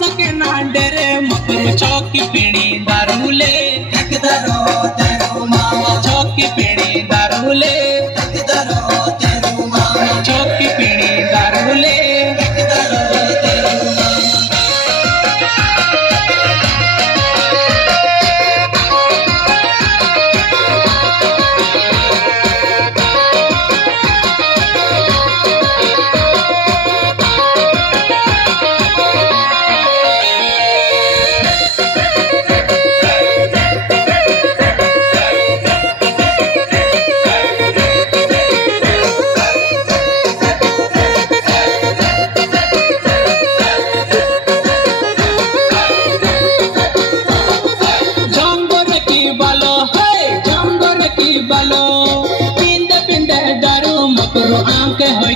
सके ना डेरे मकरू चौकी पीणी दारूले एक दरो तेरू मामा चौकी पीणी दारूले एक दरो तेरू मामा चौकी पीणी दारूले एक दरो तेरू बालो पिंदे पिंदे दारू मकरू आंके होय